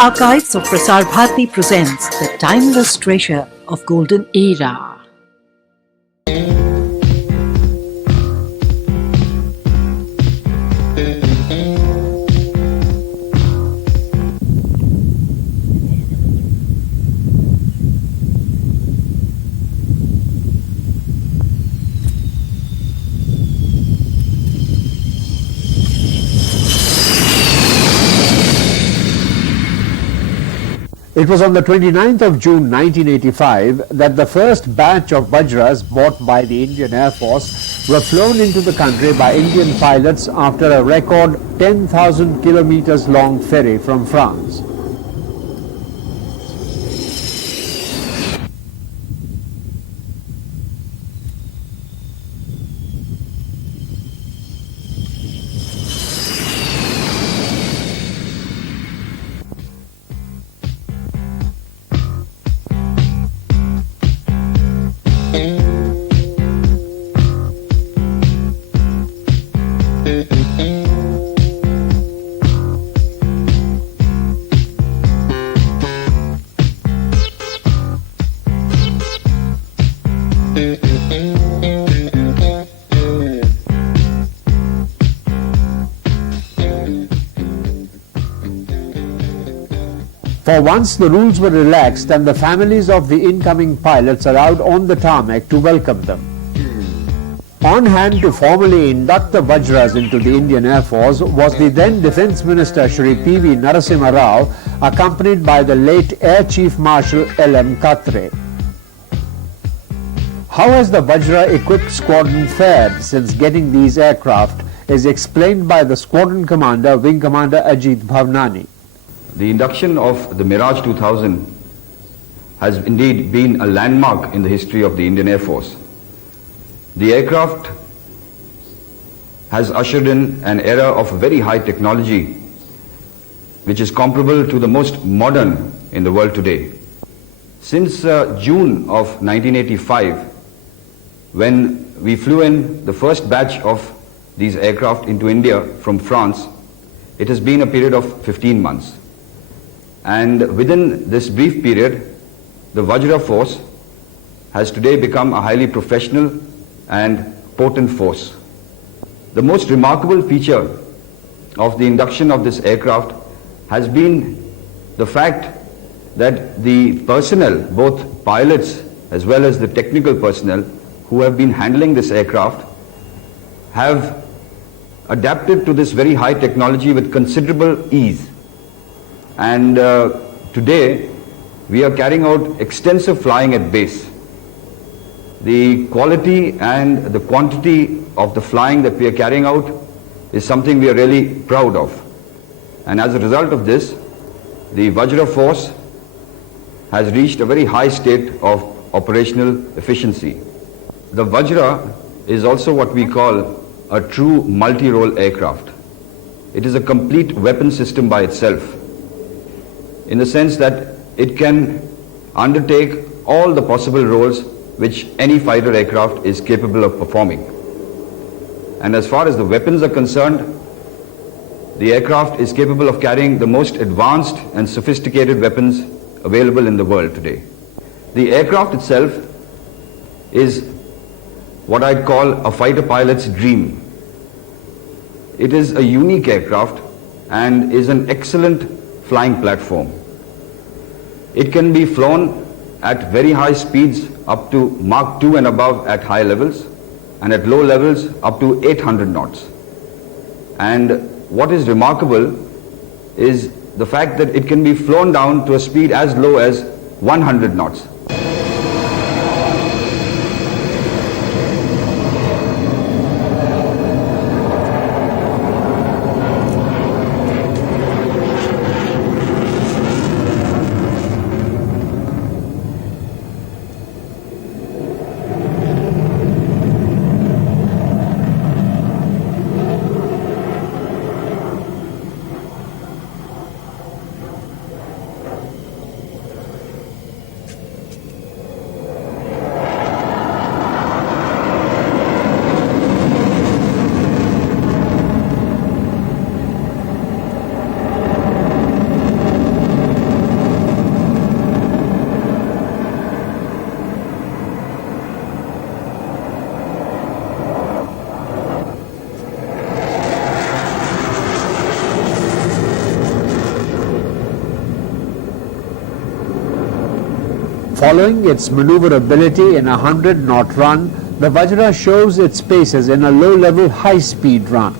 Archives of Prasar Bharati presents the timeless treasure of golden era. It was on the 29th of June 1985 that the first batch of Vajras bought by the Indian Air Force were flown into the country by Indian pilots after a record 10,000 kilometers long ferry from France. For once the rules were relaxed and the families of the incoming pilots allowed on the tarmac to welcome them. On hand to formally induct the Vajras into the Indian Air Force was the then Defence Minister Shri P.V. Narasimha Rao, accompanied by the late Air Chief Marshal L.M. Katre. How has the Vajra equipped squadron fared since getting these aircraft is explained by the squadron commander, Wing Commander Ajit Bhavnani. The induction of the Mirage 2000 has indeed been a landmark in the history of the Indian Air Force. The aircraft has ushered in an era of very high technology which is comparable to the most modern in the world today. Since June of 1985, when we flew in the first batch of these aircraft into India from France, it has been a period of 15 months. And within this brief period, the Vajra force has today become a highly professional and potent force. The most remarkable feature of the induction of this aircraft has been the fact that the personnel, both pilots as well as the technical personnel who have been handling this aircraft, have adapted to this very high technology with considerable ease. And today we are carrying out extensive flying at base. The quality and the quantity of the flying that we are carrying out is something we are really proud of. And as a result of this, the Vajra force has reached a very high state of operational efficiency. The Vajra is also what we call a true multi-role aircraft. It is a complete weapon system by itself, in the sense that it can undertake all the possible roles which any fighter aircraft is capable of performing. And as far as the weapons are concerned, the aircraft is capable of carrying the most advanced and sophisticated weapons available in the world today. The aircraft itself is what I'd call a fighter pilot's dream. It is a unique aircraft and is an excellent flying platform. It can be flown at very high speeds up to Mach 2 and above at high levels, and at low levels up to 800 knots. And what is remarkable is the fact that it can be flown down to a speed as low as 100 knots. Following its maneuverability in a 100-knot run, the Vajra shows its paces in a low-level high-speed run.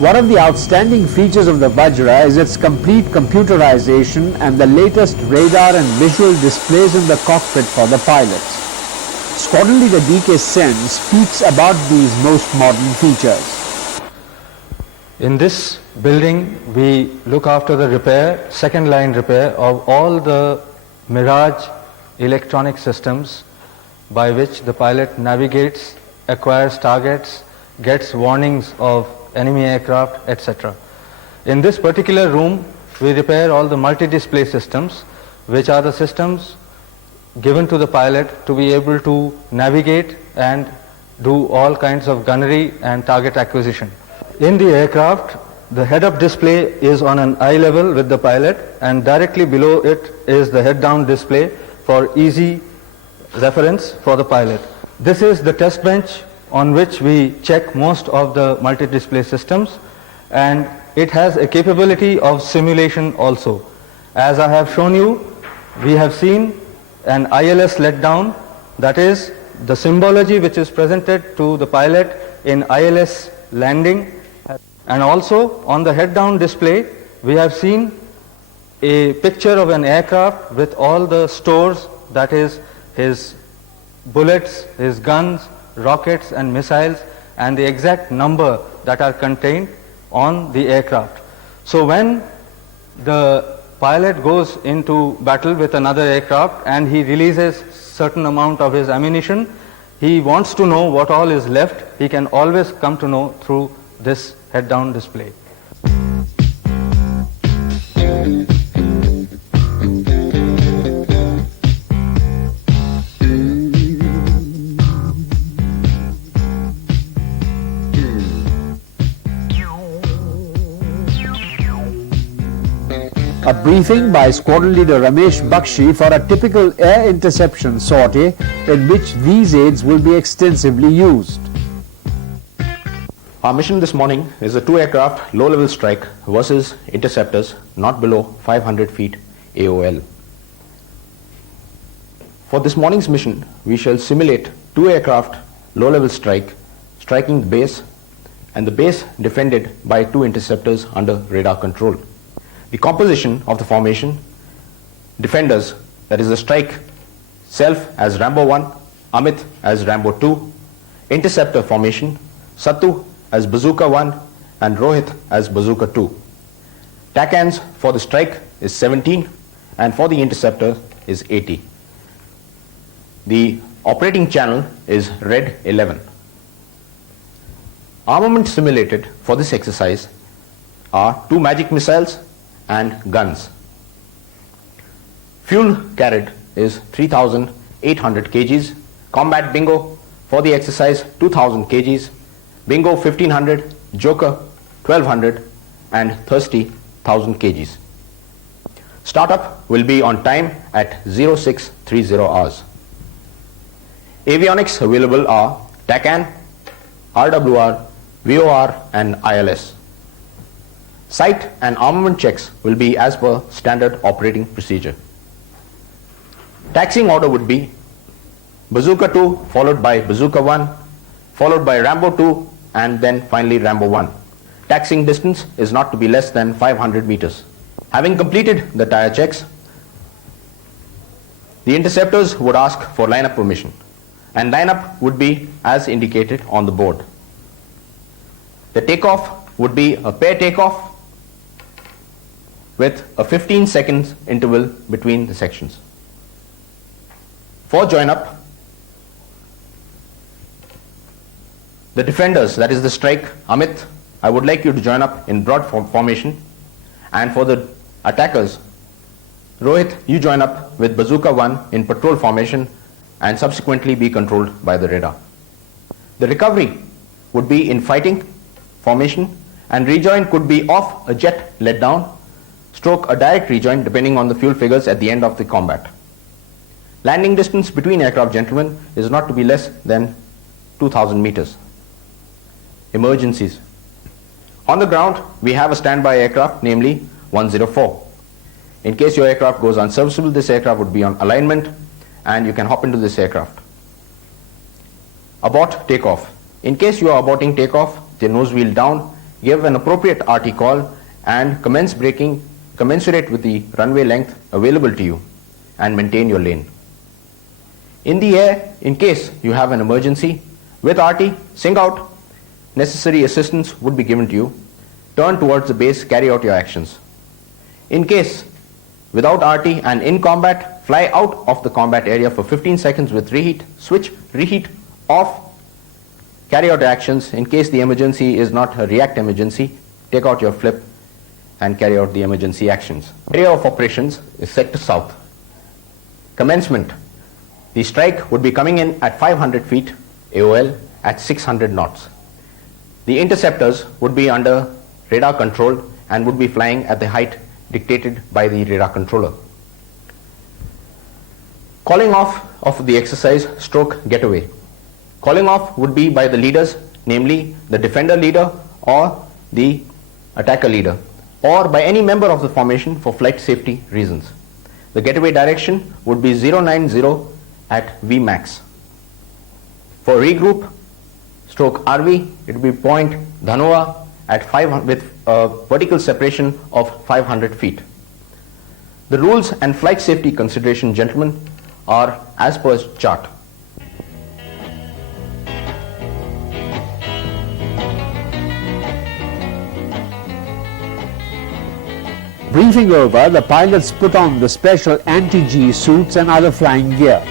One of the outstanding features of the Vajra is its complete computerization and the latest radar and visual displays in the cockpit for the pilots. Squadron Leader D.K. Sen speaks about these most modern features. In this building, we look after the repair, second line repair of all the Mirage electronic systems by which the pilot navigates, acquires targets, gets warnings of enemy aircraft, etc. In this particular room, we repair all the multi-display systems, which are the systems given to the pilot to be able to navigate and do all kinds of gunnery and target acquisition. In the aircraft, the head-up display is on an eye level with the pilot, and directly below it is the head-down display for easy reference for the pilot. This is the test bench on which we check most of the multi-display systems, and it has a capability of simulation also. As I have shown you, we have seen an ILS letdown, that is the symbology which is presented to the pilot in ILS landing, and also on the head-down display we have seen a picture of an aircraft with all the stores, that is his bullets, his guns, rockets and missiles, and the exact number that are contained on the aircraft. So when the pilot goes into battle with another aircraft and he releases certain amount of his ammunition, he wants to know what all is left. He can always come to know through this head-down display. A briefing by Squadron Leader Ramesh Bakshi for a typical air interception sortie in which these aids will be extensively used. Our mission this morning is a 2-aircraft low-level strike versus interceptors not below 500 feet AOL. For this morning's mission, we shall simulate 2-aircraft low-level strike, striking the base, and the base defended by 2 interceptors under radar control. The composition of the formation: defenders, that is the strike, self as Rambo 1, Amit as Rambo 2, interceptor formation, Sattu as Bazooka 1 and Rohit as Bazooka 2. TACANs for the strike is 17 and for the interceptor is 80. The operating channel is red 11. Armament simulated for this exercise are 2 magic missiles and guns. Fuel carried is 3,800 kgs. Combat bingo for the exercise 2,000 kgs. Bingo 1,500, Joker 1,200 and Thirsty 1,000 kgs. Startup will be on time at 0630 hours. Avionics available are TACAN, RWR, VOR and ILS. Sight and armament checks will be as per standard operating procedure. Taxiing order would be Bazooka 2 followed by Bazooka 1, followed by Rambo 2 and then finally Rambo 1. Taxiing distance is not to be less than 500 meters. Having completed the tire checks, the interceptors would ask for lineup permission, and lineup would be as indicated on the board. The takeoff would be a pair takeoff with a 15 seconds interval between the sections. For join up, the defenders, that is the strike, Amit, I would like you to join up in broad formation, and for the attackers, Rohit, you join up with Bazooka 1 in patrol formation and subsequently be controlled by the radar. The recovery would be in fighting formation, and rejoin could be off a jet let down, stroke a direct rejoin depending on the fuel figures at the end of the combat. Landing distance between aircraft, gentlemen, is not to be less than 2,000 meters. Emergencies. On the ground, we have a standby aircraft, namely 104. In case your aircraft goes unserviceable, this aircraft would be on alignment and you can hop into this aircraft. Abort takeoff. In case you are aborting takeoff, the nose wheel down, give an appropriate RT call and commence braking commensurate with the runway length available to you and maintain your lane. In the air, in case you have an emergency, with RT, sing out, necessary assistance would be given to you. Turn towards the base, carry out your actions. In case, without RT and in combat, fly out of the combat area for 15 seconds with reheat, switch, reheat, off, carry out actions. In case the emergency is not a react emergency, take out your flip and carry out the emergency actions. Area of operations is sector south. Commencement. The strike would be coming in at 500 feet AOL at 600 knots. The interceptors would be under radar control and would be flying at the height dictated by the radar controller. Calling off of the exercise stroke getaway. Calling off would be by the leaders, namely the defender leader or the attacker leader, or by any member of the formation for flight safety reasons. The getaway direction would be 090 at Vmax. For regroup stroke RV, it would be point Dhanua at 500 with a vertical separation of 500 feet. The rules and flight safety consideration, gentlemen, are as per chart. Briefing over, the pilots put on the special anti-G suits and other flying gear.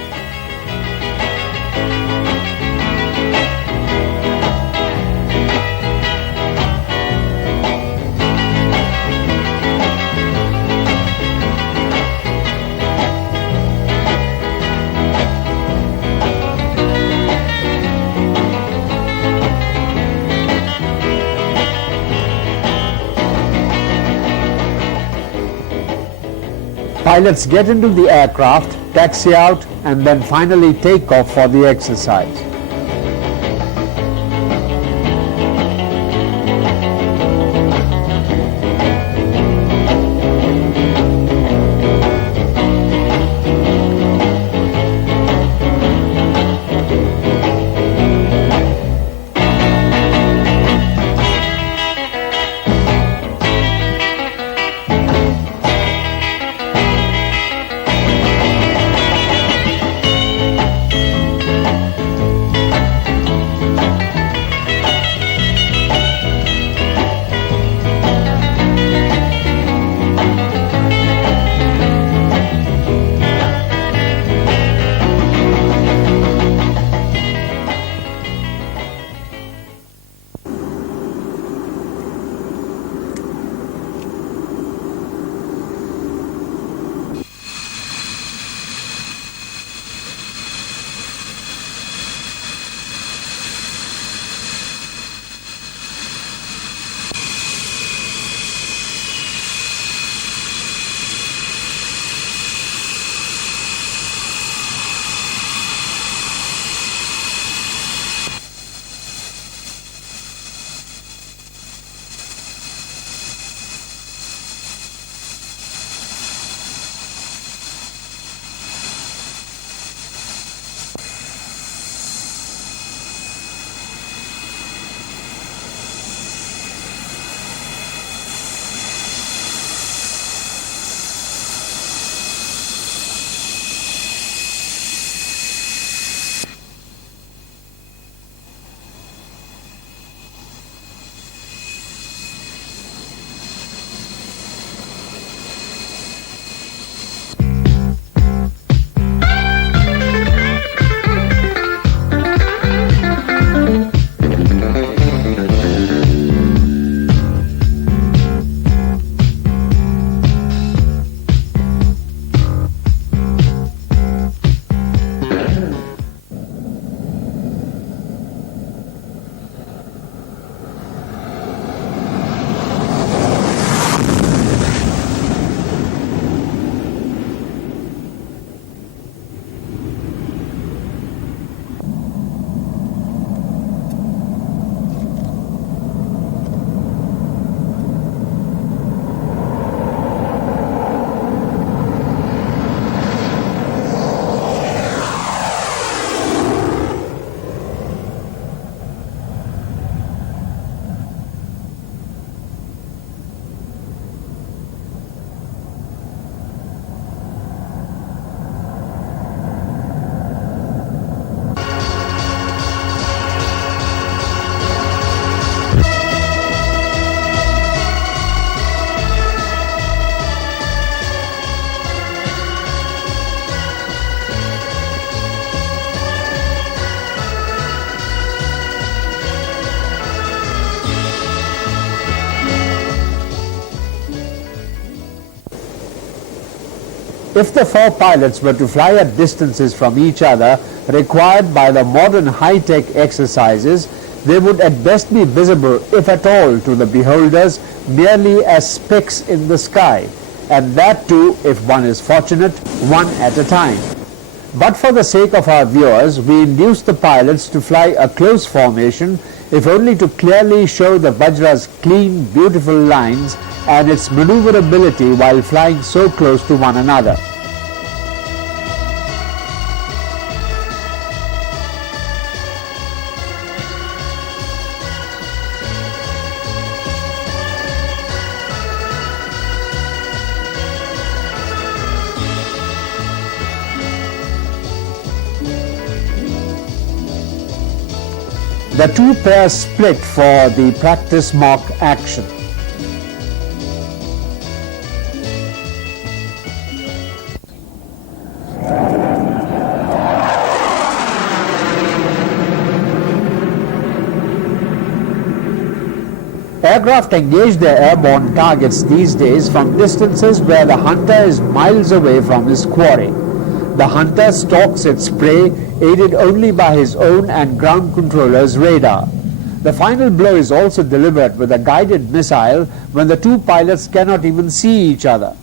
Pilots get into the aircraft, taxi out, and then finally take off for the exercise. If the four pilots were to fly at distances from each other required by the modern high-tech exercises, they would at best be visible, if at all, to the beholders merely as specks in the sky, and that too, if one is fortunate, one at a time. But for the sake of our viewers, we induce the pilots to fly a close formation, if only to clearly show the Vajra's clean, beautiful lines and its maneuverability while flying so close to one another. The two pairs split for the practice mock action. Aircraft engage their airborne targets these days from distances where the hunter is miles away from his quarry. The hunter stalks its prey, aided only by his own and ground controller's radar. The final blow is also delivered with a guided missile when the two pilots cannot even see each other.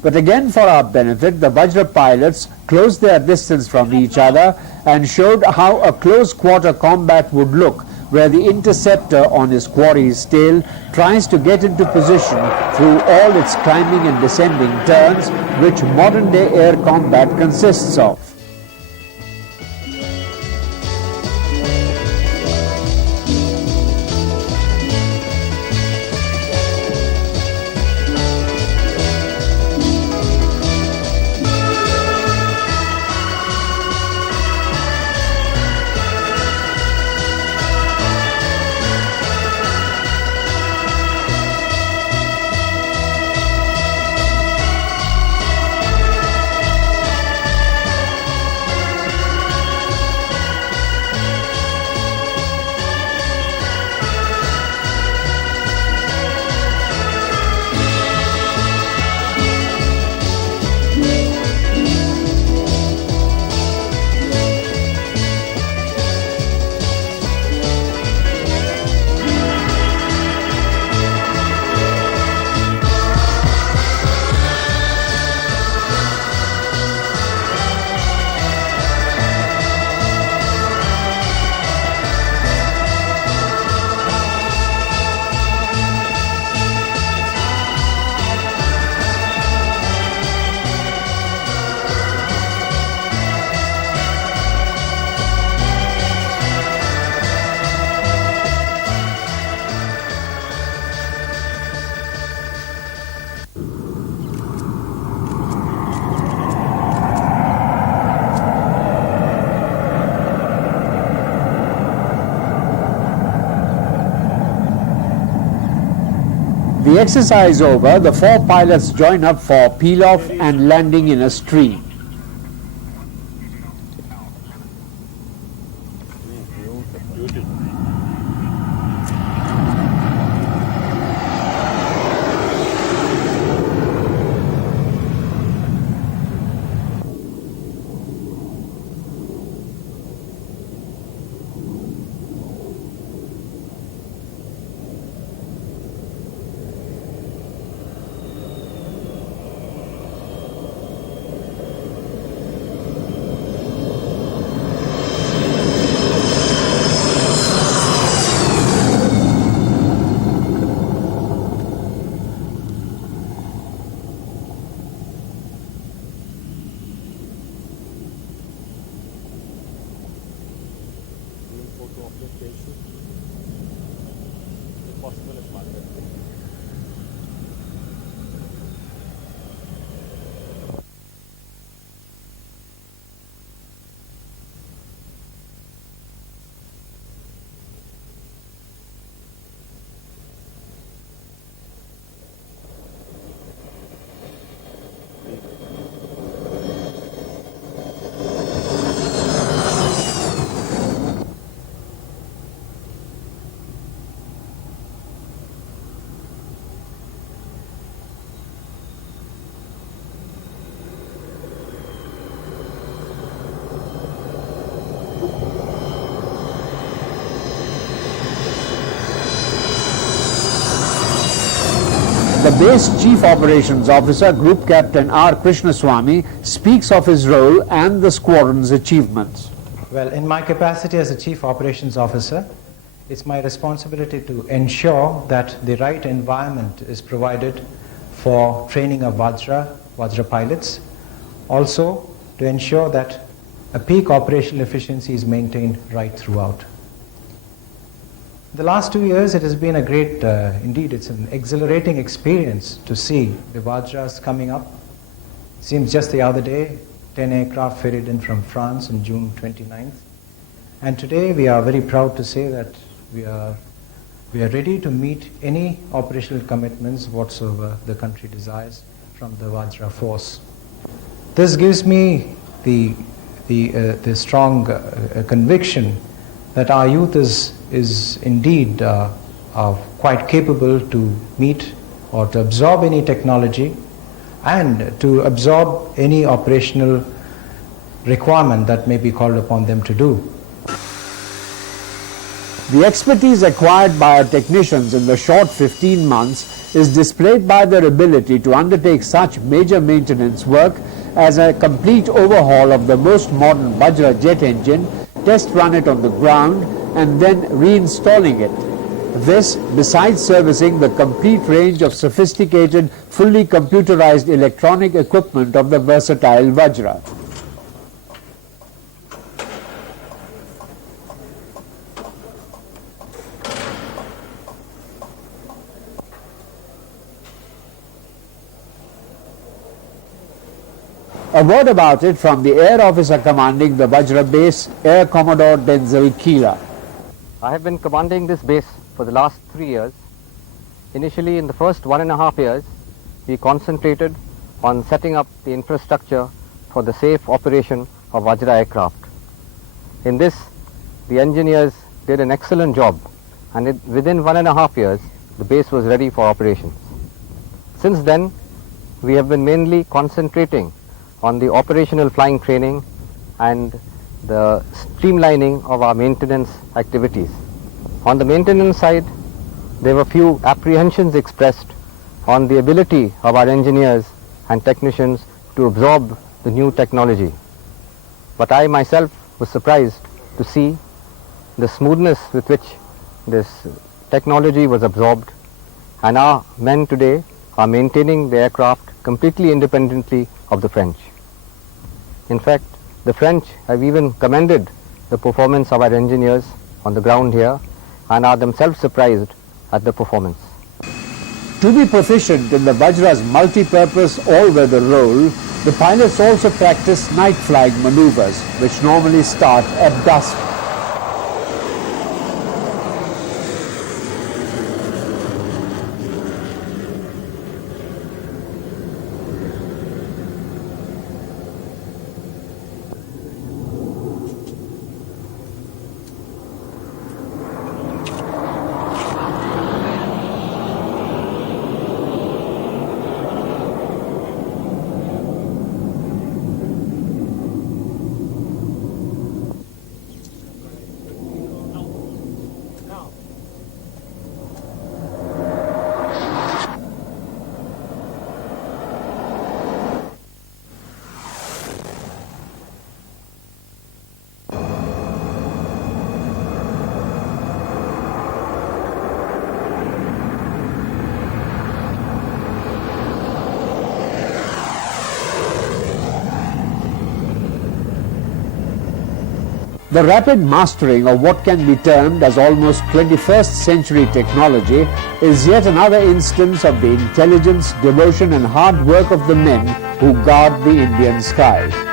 But again, for our benefit, the Vajra pilots closed their distance from each other and showed how a close quarter combat would look, where the interceptor on his quarry's tail tries to get into position through all its climbing and descending turns, which modern-day air combat consists of. The exercise over, the four pilots join up for peel-off and landing in a stream. Base Chief Operations Officer Group Captain R. Krishnaswamy speaks of his role and the squadron's achievements. Well, in my capacity as a Chief Operations Officer, it's my responsibility to ensure that the right environment is provided for training of Vajra pilots. Also, to ensure that a peak operational efficiency is maintained right throughout. The last 2 years, it has been a great, indeed, it's an exhilarating experience to see the Vajras coming up. It seems just the other day, 10 aircraft ferried in from France on June 29th. And today we are very proud to say that we are ready to meet any operational commitments whatsoever the country desires from the Vajra force. This gives me the strong conviction that our youth is indeed quite capable to meet or to absorb any technology and to absorb any operational requirement that may be called upon them to do. The expertise acquired by our technicians in the short 15 months is displayed by their ability to undertake such major maintenance work as a complete overhaul of the most modern Vajra jet engine, test run it on the ground and then reinstalling it. This, besides servicing the complete range of sophisticated, fully computerized electronic equipment of the versatile Vajra. A word about it from the Air Officer commanding the Vajra base, Air Commodore Denzel Kira. I have been commanding this base for the last 3 years. Initially, in the first 1.5 years, we concentrated on setting up the infrastructure for the safe operation of Vajra aircraft. In this, the engineers did an excellent job, and within 1.5 years, the base was ready for operations. Since then, we have been mainly concentrating on the operational flying training and the streamlining of our maintenance activities. On the maintenance side, there were few apprehensions expressed on the ability of our engineers and technicians to absorb the new technology. But I myself was surprised to see the smoothness with which this technology was absorbed, and our men today are maintaining the aircraft completely independently of the French. In fact, the French have even commended the performance of our engineers on the ground here and are themselves surprised at the performance. To be proficient in the Vajra's multi-purpose all-weather role, the pilots also practice night flying maneuvers, which normally start at dusk. The rapid mastering of what can be termed as almost 21st century technology is yet another instance of the intelligence, devotion and hard work of the men who guard the Indian sky.